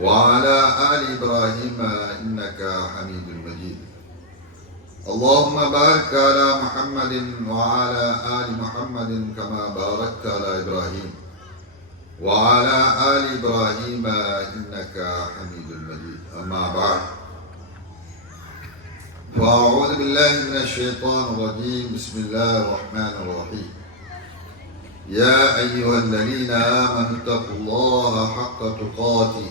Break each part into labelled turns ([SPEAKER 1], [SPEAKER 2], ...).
[SPEAKER 1] وعلى آل إبراهيم إنك حميد مجيد. اللهم بارك على محمد وعلى آل محمد كما باركت على إبراهيم. وعلى آل إبراهيم إنك حميد مجيد. أما بعد. فأعوذ بالله من الشيطان الرجيم. بسم الله الرحمن الرحيم. يا أيها الذين آمنوا اتقوا الله حق تقاته.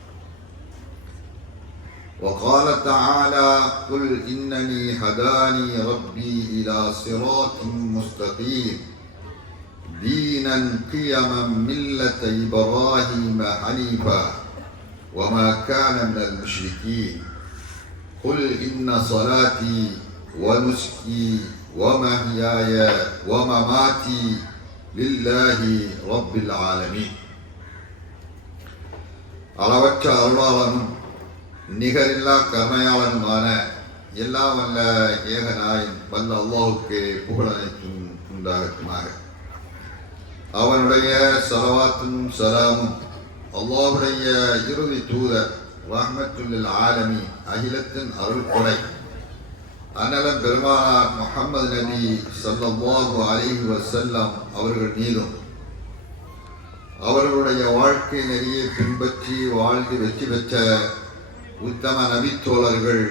[SPEAKER 1] وقال تعالى قل إنني هداني ربي إلى صراط مستقيم دينا قيما ملة إبراهيم حنيفا وما كان من المشركين قل إن صلاتي ونسكي ومحياي ومماتي لله رب العالمين அளவற்ற அருளாளனும் நிகரில்லா கருணையாளனுமான எல்லாம் வல்ல ஏகனாயின் வல்ல அல்லாஹுக்கு புகழனைத்தும் உண்டாகட்டுமாக. அவனுடைய சலவாத்தும் சலாமும் அல்லாவுடைய இறுதி தூதர் ரஹ்மத்துல்லில் ஆலமி அகிலத்தின் அருள் கொடை அனலம் பெருமானார் முகமது நபி சல்லாஹு அலிஹி வசல்லம் அவர்கள் மீதும் அவர்களுடைய வாழ்க்கை நெறியை பின்பற்றி வாழ்ந்து வெற்றி பெற்ற உத்தம நபித்தோழர்கள்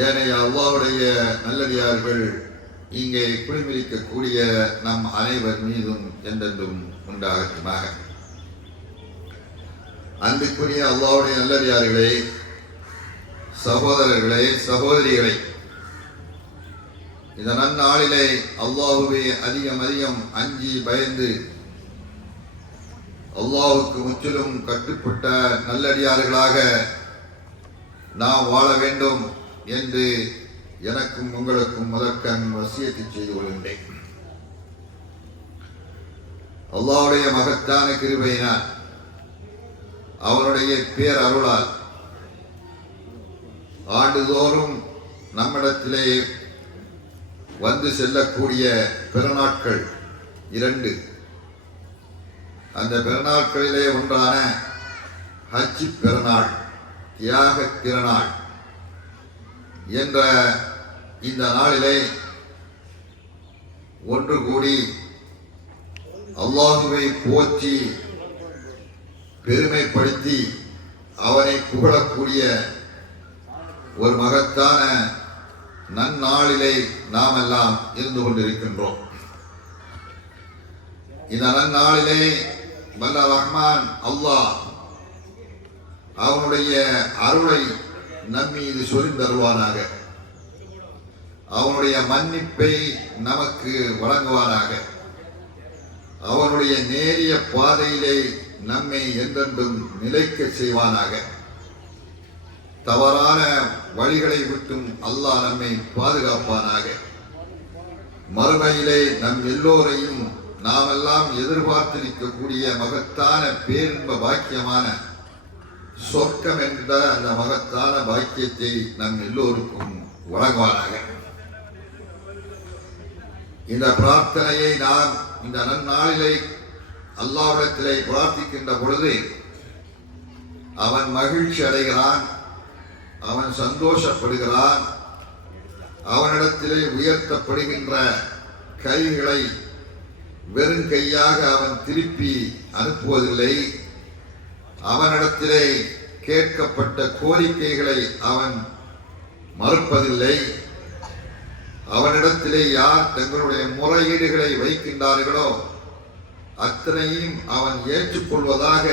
[SPEAKER 1] ஏனைய அல்லாவுடைய நல்லடியார்கள் இங்கே குளிமிரிக்கக்கூடிய நம் அனைவர் மீதும் என்றென்றும் உண்டாகட்டுமாக. அன்புக்குரிய அல்லாவுடைய நல்லடியார்களே சகோதரர்களே சகோதரிகளை இந்த நன்னாளிலே அல்லாஹுவே அதிகம் அதிகம் அஞ்சி பயந்து அல்லாஹுக்கு முற்றிலும் கட்டுப்பட்ட நல்லடியார்களாக நாம் வாழ வேண்டும் என்று எனக்கும் உங்களுக்கும் முதற்கண் வசியத்தை செய்து கொள்கின்றேன். அல்லாவுடைய மகத்தான கிருபையினால் அவருடைய பேர் அருளால் ஆண்டுதோறும் நம்மிடத்திலே வந்து செல்லக்கூடிய பிறநாட்கள் இரண்டு. அந்த பிறநாட்களிலே ஒன்றான ஹஜ் பிறநாள். தியாக திருநாள் என்ற இந்த நாளிலே ஒன்று கூடி அல்லாஹுவை போற்றி பெருமைப்படுத்தி அவனை புகழக்கூடிய ஒரு மகத்தான நன்னாளிலே நாம் எல்லாம் இருந்து கொண்டிருக்கின்றோம். இந்த நன்னாளிலே வல்ல ரஹ்மான் அல்லாஹ் அவனுடைய அருளை நம்மீது தருவானாக. அவனுடைய மன்னிப்பை நமக்கு வழங்குவானாக. அவனுடைய நேரிய பாதையிலே நம்மை என்றென்றும் நிலைக்க செய்வானாக. தவறான வழிகளை விட்டும் அல்லாஹ் நம்மை பாதுகாப்பானாக. மறுமையிலே நம் எல்லோரையும் நாமெல்லாம் எதிர்பார்த்திருக்கக்கூடிய மகத்தான பேரின்ப பாக்கியமான சொர்க்கம் என்ற அந்த மகத்தான பாக்கியத்தை நம் எல்லோருக்கும் வழங்குவானாக இந்த பிரார்த்தனையை நாம் இந்த நன்னாளிலே அல்லாவிடத்திலே பிரார்த்திக்கின்ற பொழுது அவன் மகிழ்ச்சி அடைகிறான் அவன் சந்தோஷப்படுகிறான் அவனிடத்திலே உயர்த்தப்படுகின்ற கைகளை வெறும் கையாக அவன் திருப்பி அனுப்புவதில்லை. அவனிடத்திலே கேட்கப்பட்ட கோரிக்கைகளை அவன் மறுப்பதில்லை. அவனிடத்திலே யார் தங்களுடைய முறையீடுகளை வைக்கின்றார்களோ அத்தனையும் அவன் ஏற்றுக்கொள்வதாக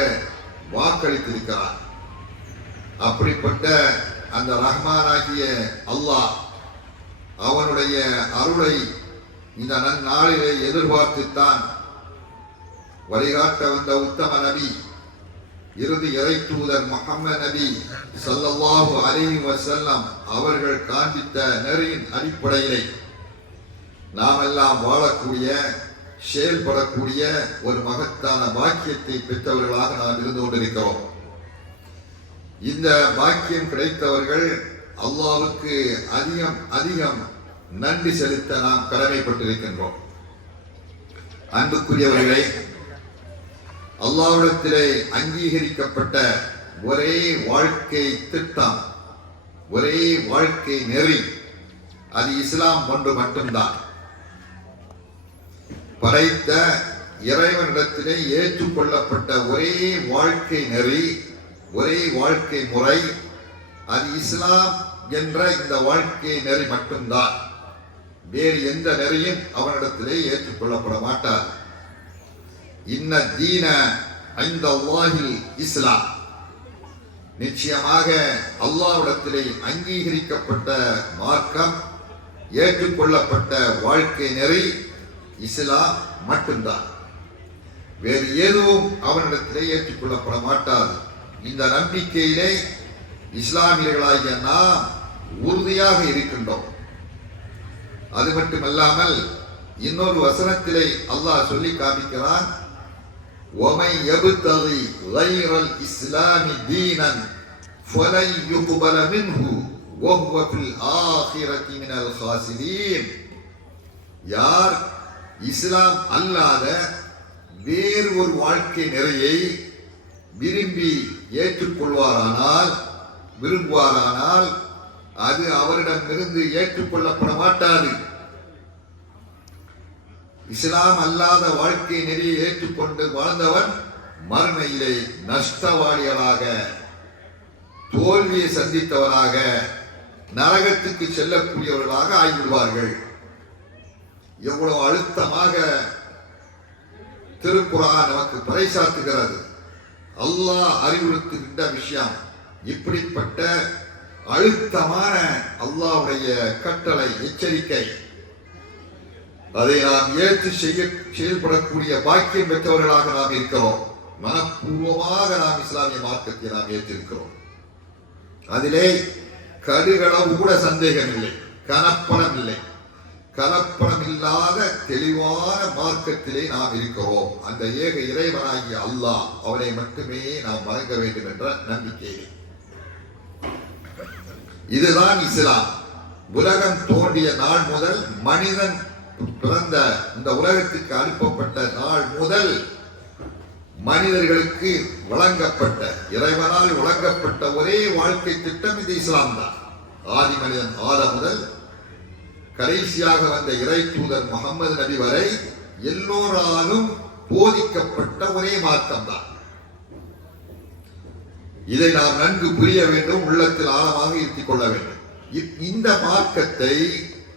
[SPEAKER 1] வாக்களித்திருக்கிறான். அப்படிப்பட்ட அந்த ரஹ்மானாகிய அல்லாஹ் அவனுடைய அருளை இந்த நன்னாளிலே எதிர்பார்த்துத்தான் வழிகாட்ட வந்த உத்தம நபி இறுதி இறை தூதர் முகமது நபி ஸல்லல்லாஹு அலி வசல்லம் அவர்கள் காண்பித்த நெறியின் அடிப்படையிலே நாம் எல்லாம் வாழக்கூடிய செயல்படக்கூடிய ஒரு மகத்தான பாக்கியத்தை பெற்றவர்களாக நாம் இருந்து கொண்டிருக்கிறோம். இந்த பாக்கியம் கிடைத்தவர்கள் அல்லாவுக்கு அதிகம் அதிகம் நன்றி செலுத்த நாம் கடமைப்பட்டிருக்கின்றோம். அன்புக்குரியவர்களே அல்லாவிடத்திலே அங்கீகரிக்கப்பட்ட ஒரே வாழ்க்கை திட்டம் ஒரே வாழ்க்கை நெறி அது இஸ்லாம் ஒன்று மட்டும்தான். படைத்த இறைவனிடத்திலே ஏற்றுக்கொள்ளப்பட்ட ஒரே வாழ்க்கை நெறி ஒரே வாழ்க்கை முறை அது இஸ்லாம் என்ற இந்த வாழ்க்கை நெறி மட்டும்தான். வேறு எந்த நெறியும் அவனிடத்திலே ஏற்றுக்கொள்ளப்பட மாட்டார் இன்ன தீன ஐந்த அல்லாஹில் இஸ்லாம். நிச்சயமாக அல்லாவிடத்திலே அங்கீகரிக்கப்பட்ட மார்க்கம் ஏற்றுக்கொள்ளப்பட்ட வாழ்க்கை நெறி இஸ்லாம் மட்டும்தான். வேறு எதுவும் அவனிடத்திலே ஏற்றுக்கொள்ளப்பட மாட்டாது. இந்த நம்பிக்கையிலே இஸ்லாமியர்களாகிய நாம் உறுதியாக இருக்கின்றோம். அது மட்டுமல்லாமல் இன்னொரு வசனத்திலே அல்லாஹ் சொல்லி காமிக்கிறான் ومن يبتغي غير الإسلام دينا فلن يقبل منه وهو في الآخرة من الخاسرين யார் இஸ்லாம் அல்லாத வேறு ஒரு வாழ்க்கை நிறையை விரும்பி ஏற்றுக்கொள்வாரானால் விரும்புவாரானால் அது அவரிடமிருந்து ஏற்றுக்கொள்ளப்பட மாட்டாது இஸ்லாம் அல்லாத வாழ்க்கை நெறியை ஏற்றுக்கொண்டு வாழ்ந்தவன் மறுமையிலே நஷ்டவாளிகளாக தோல்வியை சந்தித்தவராக நரகத்துக்கு செல்லக்கூடியவர்களாக ஆகிவிடுவார்கள். எவ்வளவு அழுத்தமாக திருக்குறான் நமக்கு பறைசாத்துகிறது அல்லாஹ் அறிவுறுத்துகின்ற விஷயம் இப்படிப்பட்ட அழுத்தமான அல்லாவுடைய கட்டளை எச்சரிக்கை. அதை நாம் ஏற்று செய்ய செயல்படக்கூடிய பாக்கியம் பெற்றவர்களாக நாம் இருக்கிறோம். மனப்பூர்வமாக நாம் இஸ்லாமிய மார்க்கத்தை நாம் ஏற்றிருக்கிறோம். அதிலே கடுகளவு கூட சந்தேகம் இல்லை கனப்படம் இல்லை. கலப்படம் இல்லாத தெளிவான மார்க்கத்திலே நாம் இருக்கிறோம். அந்த ஏக இறைவனாகிய அல்லாஹ் அவனை மட்டுமே நாம் வணங்க வேண்டும் என்ற நம்பிக்கை. இதுதான் இஸ்லாம். உலகம் தோன்றிய நாள் முதல் மனிதன் பிறந்த இந்த உலகத்துக்கு அனுப்பப்பட்ட நாள் முதல் மனிதர்களுக்கு வழங்கப்பட்ட இறைவனால் வழங்கப்பட்ட ஒரே வாழ்க்கை திட்டம் இது இஸ்லாம் தான். ஆதி மனிதன் ஆத முதல் கடைசியாக வந்த இறை தூதர் முகமது நபி வரை எல்லோராலும் போதிக்கப்பட்ட ஒரே மார்க்கம் தான். இதை நாம் நன்கு புரிய வேண்டும் உள்ளத்தில் ஆழமாக இருத்திக் கொள்ள வேண்டும். இ- இந்த மார்க்கத்தை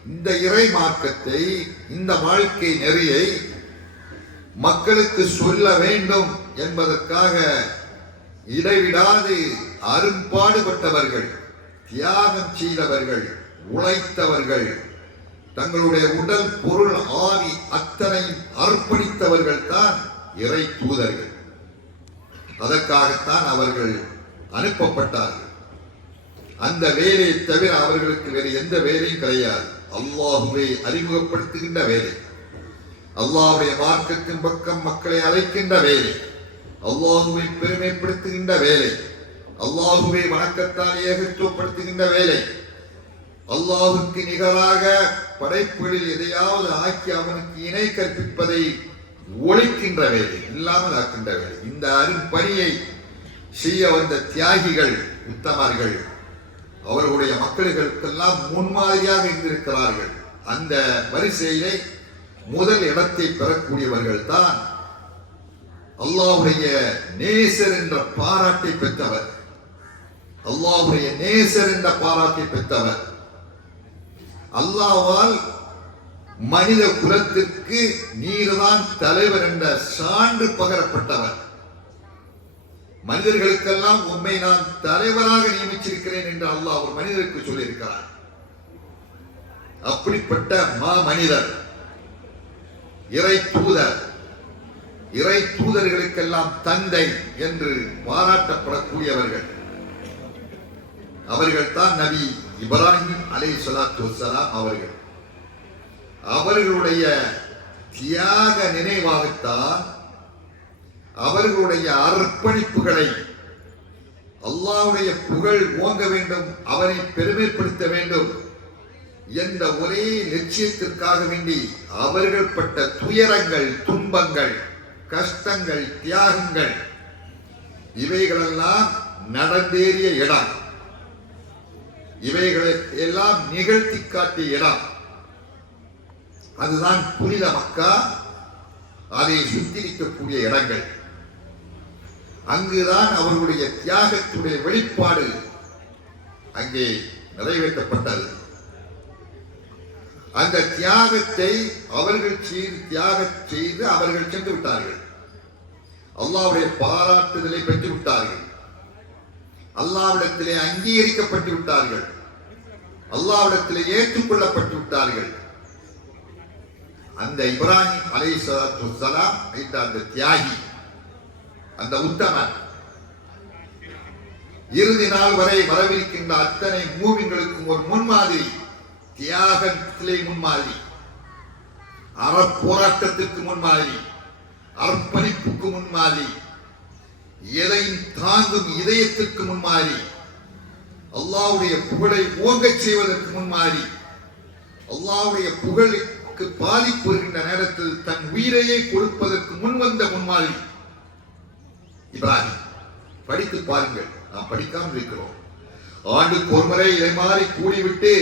[SPEAKER 1] இந்த இறை மார்க்கத்தை இந்த வாழ்க்கை நெறியை மக்களுக்கு சொல்ல வேண்டும் என்பதற்காக இடைவிடாது அரும்பாடுபட்டவர்கள் தியாகம் செய்தவர்கள் உழைத்தவர்கள் தங்களுடைய உடல் பொருள் ஆவி அத்தனையும் அர்ப்பணித்தவர்கள் தான் இறை தூதர்கள். அதற்காகத்தான் அவர்கள் அனுப்பப்பட்டார்கள். அந்த வேலையை தவிர அவர்களுக்கு வேறு எந்த வேலையும் கிடையாது. அல்லாஹுவை அறிமுகப்படுத்துகின்ற வேலை. அல்லாஹுடைய மார்க்கத்தின் பக்கம் மக்களை அழைக்கின்ற வேலை. அல்லாஹுவை பெருமைப்படுத்துகின்ற வேலை. அல்லாஹுவை வணக்கத்தால் ஏகத்துவப்படுத்துகின்ற வேலை. அல்லாஹுக்கு நிகராக படைப்புகளில் எதையாவது ஆக்கி அவனுக்கு இணை கற்பிப்பதை ஒழிக்கின்ற வேலை இல்லாமல் ஆக்கின்ற வேலை. இந்த அரும்பணியை செய்ய வந்த தியாகிகள் உத்தமர்கள் அவர்களுடைய மக்களுக்கெல்லாம் முன்மாதிரியாக இருந்திருக்கிறார்கள். அந்த வரிசையிலே முதல் இடத்தை பெறக்கூடியவர்கள் தான் அல்லாவுடைய நேசர் என்ற பாராட்டை பெற்றவர். அல்லாவுடைய நேசர் என்ற பாராட்டை பெற்றவர். அல்லாவால் மனித குலத்திற்கு நீர்தான் தலைவர் என்ற சான்று பகரப்பட்டவர். மனிதர்களுக்கெல்லாம் உண்மை நான் தலைவராக நியமிச்சிருக்கிறேன் என்று அல்லாஹ் ஒரு மனிதருக்கு சொல்லியிருக்கிறார். அப்படிப்பட்ட மா மனிதர் இறை தூதர் இறை தூதர்களுக்கெல்லாம் தந்தை என்று பாராட்டப்படக்கூடியவர்கள். அவர்கள் தான் நபி இப்ராஹிம் அலை சலாத்து வசலாம் அவர்கள். அவர்களுடைய தியாக நினைவாகத்தான் அவர்களுடைய அர்ப்பணிப்புகளை அல்லாவுடைய புகழ் ஓங்க வேண்டும் அவனை பெருமைப்படுத்த வேண்டும் என்ற ஒரே லட்சியத்திற்காக வேண்டி அவர்கள் பட்ட துயரங்கள் துன்பங்கள் கஷ்டங்கள் தியாகங்கள் இவைகளெல்லாம் நடந்தேறிய இடம். இவைகளை எல்லாம் நிகழ்த்தி காட்டிய இடம். அதுதான் புனித மக்கா. அதை சுத்திரிக்கக்கூடிய இடங்கள். அங்குதான் அவர்களுடைய தியாகத்துடைய வெளிப்பாடு அங்கே நிறைவேற்றப்பட்டது. அந்த தியாகத்தை அவர்கள் செய்து தியாகம் செய்து அவர்கள் சென்று விட்டார்கள். அல்லாவுடைய பாராட்டுதலை பெற்று விட்டார்கள் அல்லாவிடத்திலே அங்கீகரிக்கப்பட்டு விட்டார்கள். அல்லாவிடத்திலே ஏற்றுக்கொள்ளப்பட்டு விட்டார்கள். அந்த இப்ராஹிம் அலை சலாம் என்ற அந்த தியாகி அந்த உத்தமன். இறுதி நாள் வரை வரவிருக்கின்ற அத்தனை மூவிங்களுக்கும் ஒரு முன்மாதிரி தியாகத்திலே முன்மாதிரி அறப்போராட்டத்திற்கு முன்மாதிரி அர்ப்பணிப்புக்கு முன்மாதிரி எதையும் தாங்கும் இதயத்திற்கு முன்மாதிரி அல்லாவுடைய புகழை ஓங்கச் செய்வதற்கு முன்மாதிரி அல்லாவுடைய புகழுக்கு பாதிப்பு வருகின்ற நேரத்தில் தன் உயிரையே கொடுப்பதற்கு முன்வந்த முன்மாதிரி இப்ராஹிம் படித்து பாருங்கள். நாம் படிக்காமல் இருக்கிறோம். ஆண்டுக்கு ஒரு முறை கூடிவிட்டு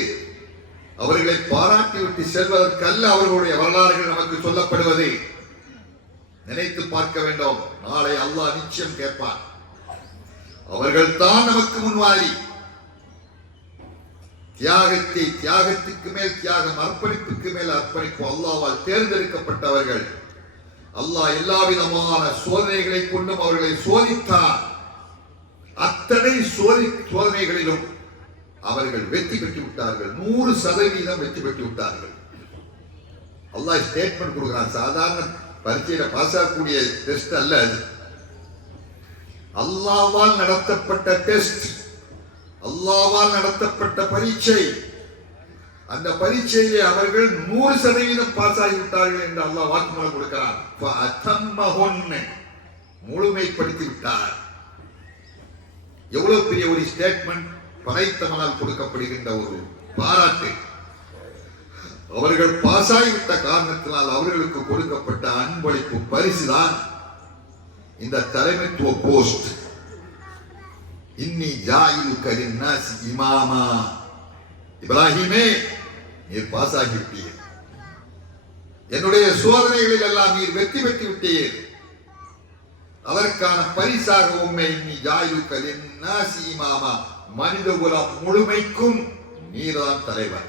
[SPEAKER 1] அவர்களை பாராட்டி விட்டு செல்வதற்கல்ல அவர்களுடைய வரலாறுகள் நமக்கு சொல்லப்படுவது. நினைத்து பார்க்க வேண்டும். நாளை அல்லாஹ் நிச்சயம் கேட்பான். அவர்கள் தான் நமக்கு முன்வாரி. தியாகத்தை தியாகத்துக்கு மேல் தியாகம் அர்ப்பணிப்புக்கு மேல் அர்ப்பணிப்பு அல்லாவால் தேர்ந்தெடுக்கப்பட்டவர்கள். அல்லாஹ் எல்லா விதமான சோதனைகளை கொண்டும் அவர்களை சோதித்தார். அத்தனை சோதி சோதனைகளிலும் அவர்கள் வெற்றி பெற்று விட்டார்கள். நூறு சதவீதம் வெற்றி பெற்று விட்டார்கள். அல்லாஹ் ஸ்டேட்மெண்ட் கொடுக்குறான். சாதாரண பரீட்சையில பாஸ் ஆகக்கூடிய டெஸ்ட் அல்ல அது. அல்லாவால் நடத்தப்பட்ட டெஸ்ட் அல்லாவால் நடத்தப்பட்ட பரீட்சை. அந்த பரீட்சையிலே அவர்கள் நூறு சதவீதம் பாஸ் ஆகிவிட்டார்கள் என்று அல்லாஹ் வாக்குமூலம் கொடுக்கிறார் முழுமைப்படுத்தி விட்டார். எவ்வளவு பெரிய ஒரு ஸ்டேட்மெண்ட் படைத்தவனால் கொடுக்கப்படுகின்ற ஒரு பாராட்டு. அவர்கள் பாஸ் ஆகிவிட்ட காரணத்தினால் அவர்களுக்கு கொடுக்கப்பட்ட அன்பளிப்பு பரிசுதான். இந்த தலைமைத்துவ போஸ்ட். இன்னி ஜாயிலு கரின் இமாமா. இப்ராஹிமே நீர் பாஸ் ஆகிவிட்டீர் என்னுடைய சோதனைகளில் எல்லாம் நீர் வெற்றி பெற்று விட்டீர். அதற்கான பரிசாக உண்மை நீ ஜாயிலு என்ன சீமாமா மனித குலம் முழுமைக்கும் நீர்தான் தலைவர்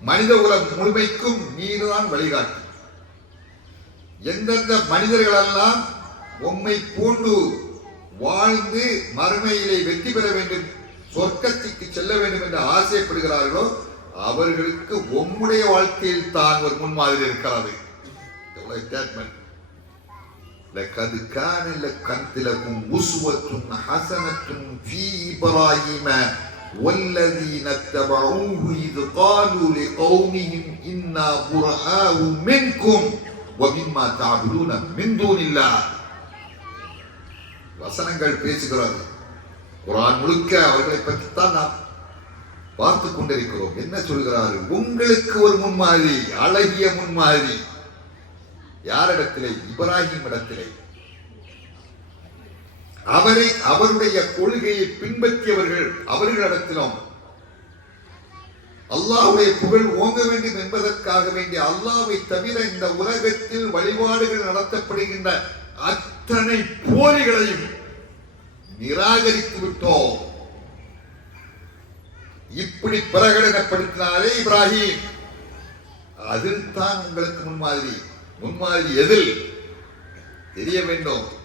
[SPEAKER 1] மனித குலம் முழுமைக்கும் நீர்தான் வழிகாட்டி. எந்தெந்த மனிதர்களெல்லாம் உம்மை பூண்டு வாழ்ந்து மறுமையிலே வெற்றி பெற வேண்டும் சொர்க்கத்திற்கு செல்ல வேண்டும் என்று ஆசைப்படுகிறார்களோ அவர்களுக்கு உம்முடைய வாழ்க்கையில் தான் ஒரு முன்மாதிரி இருக்கிறது எவ்வளவு ஸ்டேட்மெண்ட் لقد كان لكم لكم أسوة حسنة في إبراهيم والذين اتبعوه إذ قالوا لقومهم إنا براء منكم ومما تعبدون من دون الله வசனங்கள் பேசுகிறது குரான் முழுக்க அவர்களை பற்றித்தான் நாம் பார்த்து கொண்டிருக்கிறோம். என்ன சொல்கிறார்கள்? உங்களுக்கு ஒரு முன்மாதிரி அழகிய முன்மாதிரி. யாரிடத்திலே? இப்ராஹிம் இடத்திலே. அவரை அவருடைய கொள்கையை பின்பற்றியவர்கள் அவர்களிடத்திலும். அல்லாஹ்வுடைய புகழ் ஓங்க வேண்டும் என்பதற்காக வேண்டிய அல்லாவை தவிர இந்த உலகத்தில் வழிபாடுகள் நடத்தப்படுகின்ற அத்தனை போலிகளையும் நிராகரித்து விட்டோம். இப்படி பிரகடனப்படுத்தினாரே இப்ராஹிம். அதில் தான் உங்களுக்கு முன்மாதிரி. முன்மாதிரி எதில்? தெரிய வேண்டும்.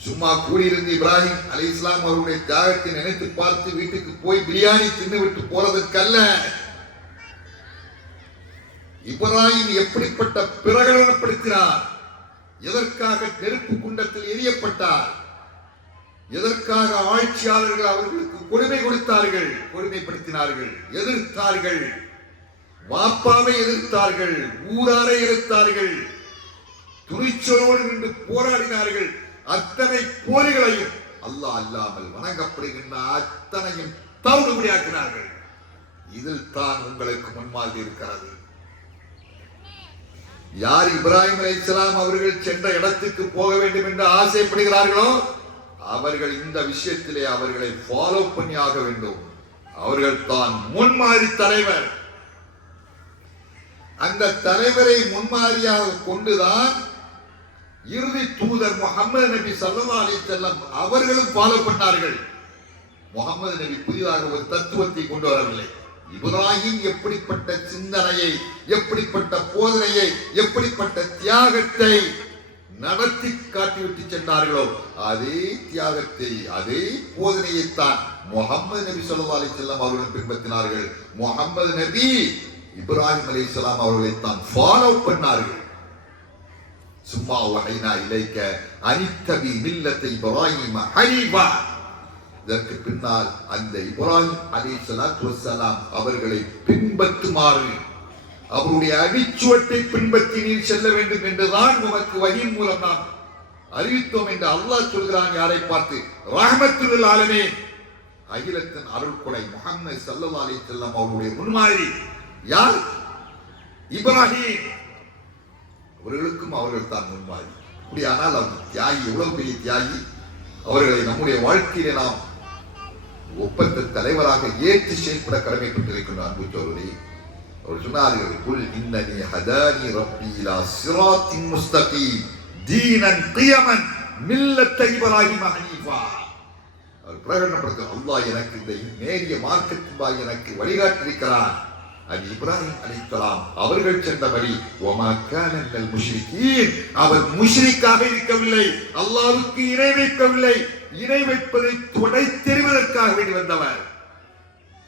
[SPEAKER 1] சும்மா கூடியிருந்து இப்ராஹிம் அலி இஸ்லாம் அவருடைய தியாகத்தை நினைத்து பார்த்து வீட்டுக்கு போய் பிரியாணி தின்னு விட்டு போறதற்கல்ல. இப்ராஹிம் எப்படிப்பட்ட பிரகடனப்படுத்தினார் எதற்காக நெருப்பு குண்டத்தில் எரியப்பட்டார் எதற்காக ஆட்சியாளர்கள் அவர்களுக்கு கொடுமை கொடுத்தார்கள்? கொடுமைப்படுத்தினார்கள். எதிர்த்தார்கள். வாப்பாவை எதிர்த்தார்கள். ஊராரை எதிர்த்தார்கள். துணிச்சலோடு நின்று போராடினார்கள். அத்தனை போரிகளையும் அல்லாஹ் அல்லாமல் வணங்கப்படுகின்ற அத்தனையும் தவிடுபடியாக்கினார்கள். இதில் தான் உங்களுக்கு முன்மாதிரி இருக்கிறது. யார் இப்ராஹிம் அலைஹிஸ்ஸலாம் அவர்கள் சென்ற இடத்துக்கு போக வேண்டும் என்று ஆசைப்படுகிறார்களோ அவர்கள் இந்த விஷயத்திலே அவர்களை ஃபாலோ பண்ணி ஆக வேண்டும். அவர்கள் தான் முன்மாதிரி தலைவர். அந்த தலைவரை முன்மாதிரியாக கொண்டுதான் இறுதி தூதர் முகமது நபி சல்லா அலி செல்லம் அவர்களும் ஃபாலோ பண்ணார்கள். முகமது நபி புதிதாக ஒரு தத்துவத்தை கொண்டு வரவில்லை. இப்ராஹிம் எப்படிப்பட்ட சிந்தனையை எப்படிப்பட்ட போதனையை எப்படிப்பட்ட தியாகத்தை நடத்தி காட்டிவிட்டு சென்றார்களோ அதே தியாகத்தை அதே போதனையைத்தான் முகமது நபி சொல்லா அலி செல்லம் அவர்கள் பின்பற்றினார்கள். முகமது நபி இப்ராஹிம் அலைஹிஸ்ஸலாம் அவர்களை தான் ஃபாலோ பண்ணார்கள். சும்மா வஹைனா இலைக்க அனித்தபி மில்லத்தை இப்ராஹிம் ஹனீஃபா. இதற்கு பின்னால் அந்த இப்ராஹிம் அலி சலாத்து வசலாம் அவர்களை பின்பற்றுமாறு அவருடைய அடிச்சுவட்டை பின்பற்றி நீர் செல்ல வேண்டும் என்றுதான் உமக்கு வகையின் மூலம் நாம் அறிவித்தோம் என்று அல்லாஹ் சொல்கிறான் யாரை பார்த்து? ரஹமத்துல் ஆலமே அகிலத்தின் அருள்கொடை முகமது சல்லா அலி செல்லம் அவருடைய முன்மாதிரி. யார்? இப்ராஹிம். அவர்களுக்கும் அவர்கள் தான் முன்மாதிரி. அப்படியானால் அவர் தியாகி எவ்வளவு பெரிய தியாகி? அவர்களை நம்முடைய வாழ்க்கையிலே நாம் ஒப்பந்த தலைவராக ஏற்று செயல்பட கடமைப்பட்டிருக்கின்ற அன்பு சோழரே அவர் சொன்னார்கள் குல் இன்னனி ஹதானி ரப்பி இலா சிராத்தின் முஸ்தகீம் தீனன் கியமன் மில்லத்த இப்ராஹிம் ஹனீஃபா அவர் பிரகடனப்படுத்த அல்லாஹ் எனக்கு இந்த நேரிய மார்க்கத்தின்பாய் எனக்கு வழிகாட்டிருக்கிறான் அது இப்ராஹிம் அலிக்கலாம் அவர்கள் சென்றபடி ஒமா கானங்கள் முஷ்ரிகீன் அவர் முஷ்ரிக்காக இருக்கவில்லை அல்லாஹ்வுக்கு இணை வைக்கவில்லை இணை வைப்பதை துடை தெரிவதற்காக வேண்டி வந்தவர்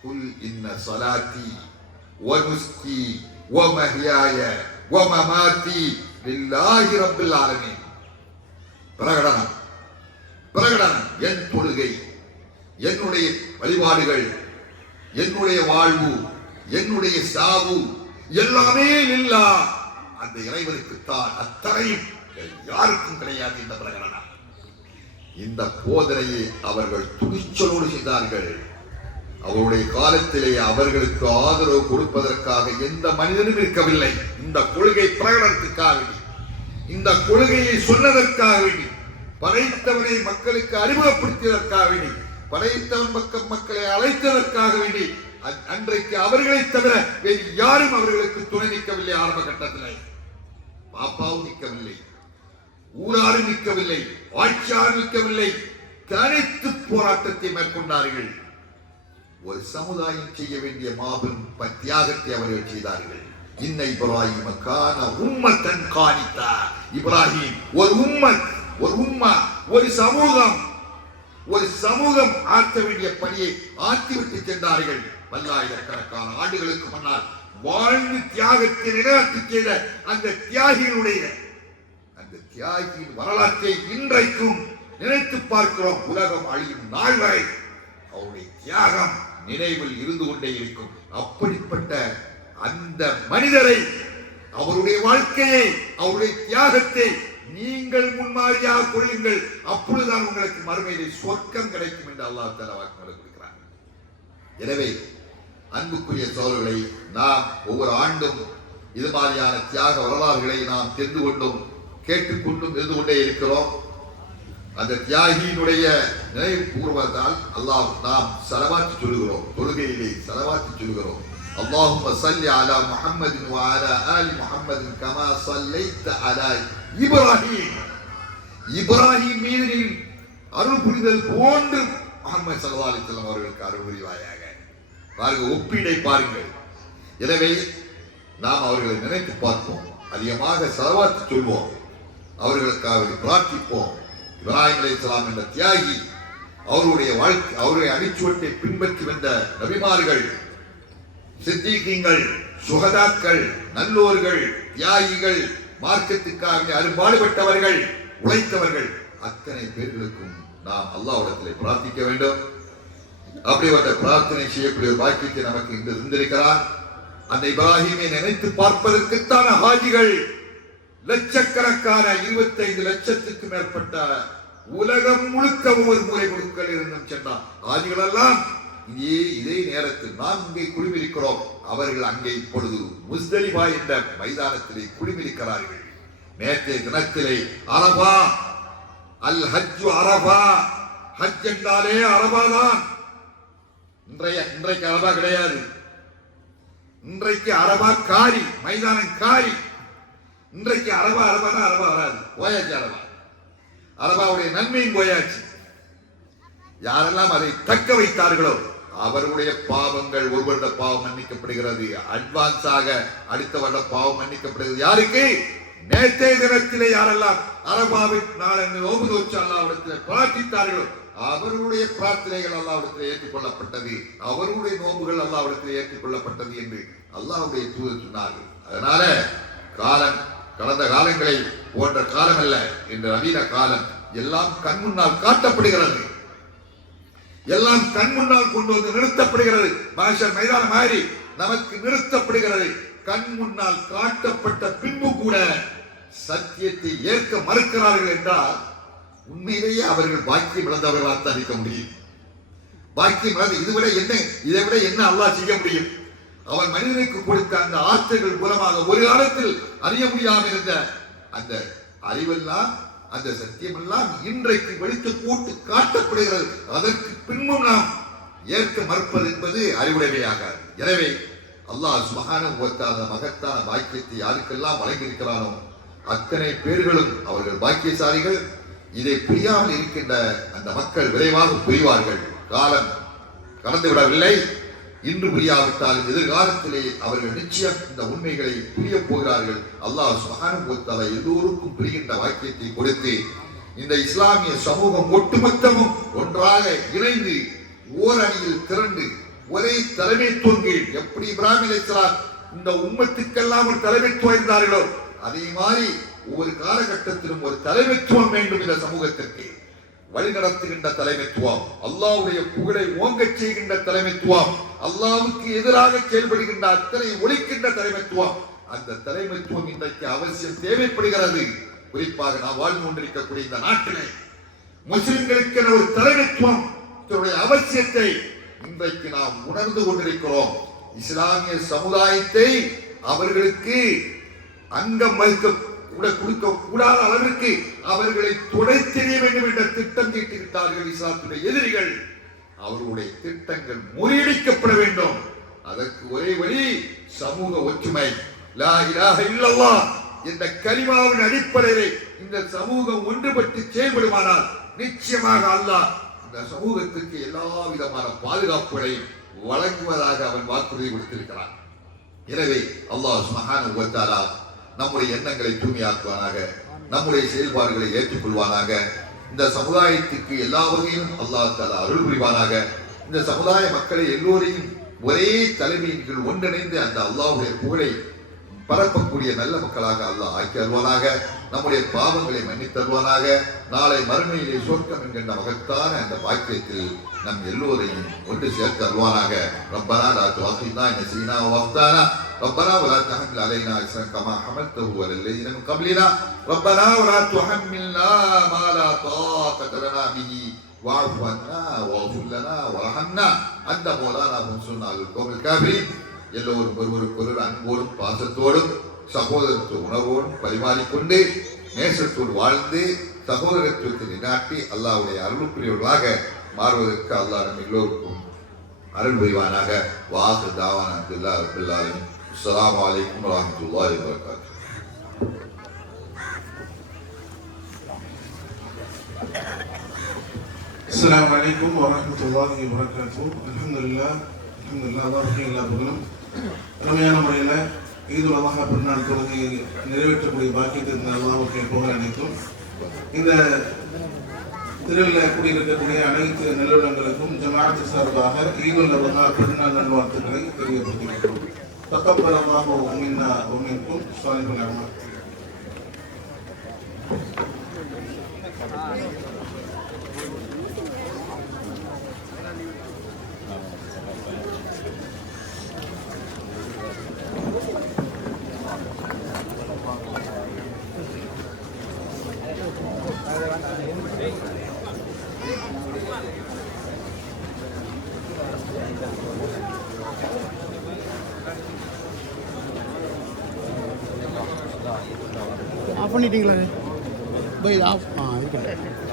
[SPEAKER 1] குல் இன்ன சலாத்தி வனுஸ்கி வமஹ்யாய வமமாத்தி லில்லாஹி ரப்பில் ஆலமீன் பிரகடனம் பிரகடனம் என் தொழுகை என்னுடைய வழிபாடுகள் என்னுடைய வாழ்வு என்னுடைய சாவு எல்லாமே இல்லா அந்த இறைவனுக்குத்தான் அத்தனையும் யாருக்கும் கிடையாது இந்த பிரகடனம் இந்த போதனையை அவர்கள் துணிச்சலோடு செய்தார்கள். அவருடைய காலத்திலே அவர்களுக்கு ஆதரவு கொடுப்பதற்காக எந்த மனிதனும் இருக்கவில்லை இந்த கொள்கை பிரகடனத்துக்காக வேண்டி, இந்த கொள்கையை சொன்னதற்காக வேண்டி படைத்தவனை மக்களுக்கு அறிமுகப்படுத்தியதற்காக வேண்டி படைத்தவன் மக்கள் மக்களை அழைத்ததற்காக வேண்டி அன்றைக்கு அவர்களை தவிர வேறு யாரும் அவர்களுக்கு துணை நிற்கவில்லை ஆரம்ப கட்டத்தில். பாப்பாவும் நிற்கவில்லை. ஊராரும் நிற்கவில்லை. ஆட்சியாரும் நிற்கவில்லை. தனித்து போராட்டத்தை மேற்கொண்டார்கள். ஒரு சமுதாயம் செய்ய வேண்டிய மாபெரும் தியாகத்தை அவர்கள் செய்தார்கள். இன்ன இப்ராஹிம கான உம்மத்தன் காணித்தா. இப்ராஹிம் ஒரு உம்மத் ஒரு உம்மா ஒரு சமூகம் ஒரு சமூகம் ஆற்ற வேண்டிய பணியை ஆற்றிவிட்டு சென்றார்கள். பல்லாயிரக்கணக்கான ஆண்டுகளுக்கு முன்னால் வாழ்ந்து தியாகத்தை நிலைநாட்டி செய்த அந்த தியாகியினுடைய அந்த தியாகியின் வரலாற்றை இன்றைக்கும் நினைத்து பார்க்கிறோம். உலகம் அழியும் நாள் வரை அவருடைய தியாகம் நினைவில் இருந்து கொண்டே இருக்கும். அப்படிப்பட்ட அந்த மனிதரை அவருடைய வாழ்க்கையை அவருடைய தியாகத்தை நீங்கள் முன்மாதிரியாக கொள்ளுங்கள். அப்பொழுதுதான் உங்களுக்கு மறுமையிலே சொர்க்கம் கிடைக்கும் என்று அல்லாஹ் தஆலா வாக்குறுதி கொடுக்கிறார் எனவே அன்புக்குரிய சோழர்களை நாம் ஒவ்வொரு ஆண்டும் இது மாதிரியான தியாக வரலாறுகளை நாம் தெரிந்து கொண்டும் கேட்டுக்கொண்டும் இருந்து கொண்டே இருக்கிறோம். அந்த தியாகியினுடைய நினைவு கூறுவதால் அல்லாஹ் நாம் சலவாத்தி சொல்கிறோம் தொழுகையிலே சலவாத்தி சொல்கிறோம் اللهم صل على محمد وعلى آل محمد كما صليت على إبراهيم இப்ராஹிம் மீது நீ அருள் புரிதல் போன்று முகமது சல்லா அலிஸ்லாம் அவர்களுக்கு அருள் புரிவாயாக பாருங்க ஒப்பீடை பாருங்கள் எனவே நாம் அவர்களை நினைத்து பார்ப்போம் அதிகமாக செலவாத்து சொல்வோம் அவர்களுக்காக பிரார்த்திப்போம் இப்ராஹிம் அலைஹிஸ்ஸலாம் என்ற தியாகி அவருடைய வாழ்க்கை அவருடைய அடிச்சுவட்டை பின்பற்றி வந்த நபிமார்கள் சித்திகீங்கள் சுகதாக்கள் நல்லோர்கள் தியாகிகள் மார்க்கத்துக்காக அரும்பாடுபட்டவர்கள் உழைத்தவர்கள் அத்தனை பேர்களுக்கும் நாம் அல்லாஹ்விடத்திலே பிரார்த்திக்க வேண்டும். அப்படிப்பட்ட பிரார்த்தனை செய்யக்கூடிய ஒரு பாக்கியத்தை நமக்கு இன்று இருந்திருக்கிறார் அந்த இப்ராஹிமை நினைத்து பார்ப்பதற்குத்தான ஹாஜிகள் லட்சக்கணக்கான இருபத்தைந்து லட்சத்துக்கு மேற்பட்ட உலகம் முழுக்க ஒவ்வொரு மூலை முழுக்கள் இருந்தும் சென்றான் ஹாஜிகள் எல்லாம் இதே இதே நேரத்தில் நாம் இங்கே குழுமிருக்கிறோம் அவர்கள் அங்கே இப்பொழுது முஸ்தலிபா என்ற மைதானத்திலே குழுமிருக்கிறார்கள் நேற்றைய தினத்திலே அரபா அல் ஹஜ்ஜு அரபா ஹஜ் என்றாலே அரபா தான் இன்றைய இன்றைக்கு அரபா கிடையாது. இன்றைக்கு அரபா காரி மைதானம் காரி. இன்றைக்கு அரபா அரபானா அரபா வராது. ஓயாச்சு அரபா. அரபாவுடைய நன்மையும் போயாச்சு. யாரெல்லாம் அதை தக்க வைத்தார்களோ அவர்களுடைய பாவங்கள் ஒரு வருட பாவம் மன்னிக்கப்படுகிறது. அட்வான்ஸாக அடுத்த வருட பாவம் மன்னிக்கப்படுகிறது. யாருக்கு? நேற்றைய தினத்திலே யாரெல்லாம் அரபாவின் நாளன்று நோம்பு நோச்சு அல்லாவிடத்தில் பிரார்த்தித்தார்களோ அவர்களுடைய பிரார்த்தனைகள் அல்லாவிடத்தில் ஏற்றுக்கொள்ளப்பட்டது. அவர்களுடைய நோம்புகள் அல்லாவிடத்தில் ஏற்றுக்கொள்ளப்பட்டது என்று அல்லாவுடைய தூதர் சொன்னார்கள். அதனால காலம் கடந்த காலங்களில் போன்ற காலம் அல்ல இந்த நவீன காலம். எல்லாம் கண் முன்னால் காட்டப்படுகிறது. எல்லாம் கண் முன்னால் கொண்டு வந்து நிறுத்தப்படுகிறது. மாஷர் மைதானம் மாதிரி நமக்கு நிறுத்தப்படுகிறது. கண் முன்னால் காட்டப்பட்ட பின்பு கூட சத்தியத்தை ஏற்க மறுக்கிறார்கள் என்றால் உண்மையிலேயே அவர்கள் பாக்கியம் இழந்தவர்களால் தான் இருக்க முடியும். பாக்கியம் இழந்து இதுவிட என்ன? இதை விட என்ன அல்லாஹ் செய்ய முடியும்? அவன் மனிதனுக்கு கொடுத்த அந்த ஆசைகள் மூலமாக ஒரு காலத்தில் அறிய முடியாமல் இருந்த அந்த அறிவெல்லாம் அந்த சத்தியமெல்லாம் இன்றைக்கு வெளித்து போட்டு காட்டப்படுகிறது. அதற்கு பின்பும் நாம் ஏற்க மறுப்பது என்பது அறிவுடைமையாக எனவே அல்லாஹ் சுபஹான அந்த மகத்தான பாக்கியத்தை யாருக்கெல்லாம் வழங்கியிருக்கிறானோ அத்தனை பேர்களும் அவர்கள் பாக்கியசாலிகள். இதை புரியாமல் இருக்கின்ற அந்த மக்கள் விரைவாக புரிவார்கள். காலம் கடந்து விடவில்லை இன்று புரியாவிட்டால் எதிர்காலத்திலே அவர்கள் நிச்சயம் இந்த உண்மைகளை புரிய போகிறார்கள். அல்லாஹ் சுகானுபவத்தால எல்லோருக்கும் புரிகின்ற வாக்கியத்தை கொடுத்து இந்த இஸ்லாமிய சமூகம் ஒட்டுமொத்தமும் ஒன்றாக இணைந்து ஓரணியில் திரண்டு ஒரே தலைமைத்துவம் கீழ் எப்படி இப்ராஹிம் அலைஹிஸ்ஸலாம் இந்த உம்மத்துக்கெல்லாம் ஒரு தலைமைத்துவம் இருந்தார்களோ அதே மாதிரி ஒவ்வொரு காலகட்டத்திலும் ஒரு தலைமைத்துவம் வேண்டும் இந்த சமூகத்திற்கு. வழிநடத்துகின்ற தலைமைத்துவம். அல்லாவுடைய புகழை ஓங்கச் செய்கின்ற தலைமைத்துவம். அல்லாவுக்கு எதிராக செயல்படுகின்ற அத்தனை ஒழிக்கின்ற தலைமைத்துவம். அந்த தலைமைத்துவம் இன்றைக்கு அவசியம் தேவைப்படுகிறது. குறிப்பாக நாம் வாழ்ந்து கொண்டிருக்கக்கூடிய இந்த நாட்டிலே முஸ்லிம்களுக்கு ஒரு தலைமைத்துவம் அவசியத்தை இன்றைக்கு நாம் உணர்ந்து கொண்டிருக்கிறோம். இஸ்லாமிய சமுதாயத்தை அவர்களுக்கு அங்கம் வகிக்க கூட கொடுக்க கூடாத அளவிற்கு அவர்களை துடை தெரிய வேண்டும் என்ற திட்டம் தீட்டிவிட்டார்கள் இஸ்லாத்துடைய எதிரிகள். அவர்களுடைய திட்டங்கள் முறியடிக்கப்பட வேண்டும். அதற்கு ஒரே வழி சமூக ஒற்றுமை. லா இலாஹ இல்லல்லாஹ் என்ற கலிமாவின் அடிப்படையிலே இந்த சமூகம் ஒன்றுபட்டு செயல்படுமானால் நிச்சயமாக அல்லாஹ் இந்த சமூகத்திற்கு எல்லா விதமான பாதுகாப்புகளையும் வழங்குவதாக அவன் வாக்குறுதி கொடுத்திருக்கிறான். எனவே அல்லாஹ் மகான் வ நம்முடைய எண்ணங்களை தூய்மையாக்குவானாக நம்முடைய செயல்பாடுகளை ஏற்றுக்கொள்வானாக இந்த சமுதாயத்துக்கு எல்லா வகையிலும் அல்லாஹ் தஆலா அருள் புரிவானாக. இந்த சமுதாய மக்களை எல்லோரையும் ஒரே தலைமையின் கீழ் ஒன்றிணைந்து அந்த அல்லாவுடைய புகழை பரப்பக்கூடிய நல்ல மக்களாக அல்லாஹ் ஆக்கி தருவானாக நம்முடைய பாவங்களை மன்னித்து தருவானாக நாளை மறுமையிலே சொர்க்கம் என்கின்ற மகத்தான அந்த பாக்கியத்தில் நம் எல்லோரையும் ஒன்று சேர்த்து தருவானாக ரப்பனா லா துஅഖித்னா என்ன சீனா வ ربنا ولا تحمل علينا إسرا كما حملته على الذين من قبلنا ربنا ولا تحملنا ما لا طاقة لنا به واعف عنا واغفر لنا وارحمنا أنت مولانا فانصرنا على القوم الكافرين எல்லோரும் ஒருவருக்கொருவர் அன்போடும் பாசத்தோடும் சகோதரத்துவ உணர்வோடும் பரிமாறிக்கொண்டு நேசத்தோடு வாழ்ந்து சகோதரத்துவத்தை நிநாட்டி அல்லாஹ்வுடைய அருளுக்குரியவர்களாக மாறுவதற்கு அல்லாஹ் நம் எல்லோருக்கும் அருள் புரிவானாக வாசு தாவான அப்துல்லா ரபுல்லாலும் அஸ்ஸலாமு அலைக்கும் வரஹ்மத்துல்லாஹி வபரகாத்துஹு
[SPEAKER 2] السلام عليكم ورحمة الله وبركاته الحمد لله الحمد لله அல்லாஹ்வுக்கு எல்லா புகழும் அருமையான முறையில் ஈதுல் அல்லாஹா பெருநாள் தொழுகையை நிறைவேற்றக்கூடிய பாக்கியத்தை இந்த அல்லாஹ்வுக்கு புகழ் அனைத்தும் இந்த திருவிழா கூடியிருக்கக்கூடிய அனைத்து நல்லுள்ளங்களுக்கும் ஜமாஅத்து சார்பாக ஈதுல் அல்லாஹா பெருநாள் நல்வாழ்த்துக்களை تقبل الله منا ومنكم صالح الأعمال Thank
[SPEAKER 3] you. பண்ணிட்டீங்களா? போய் ஆஃப் ஆ
[SPEAKER 4] இருக்கட்டும்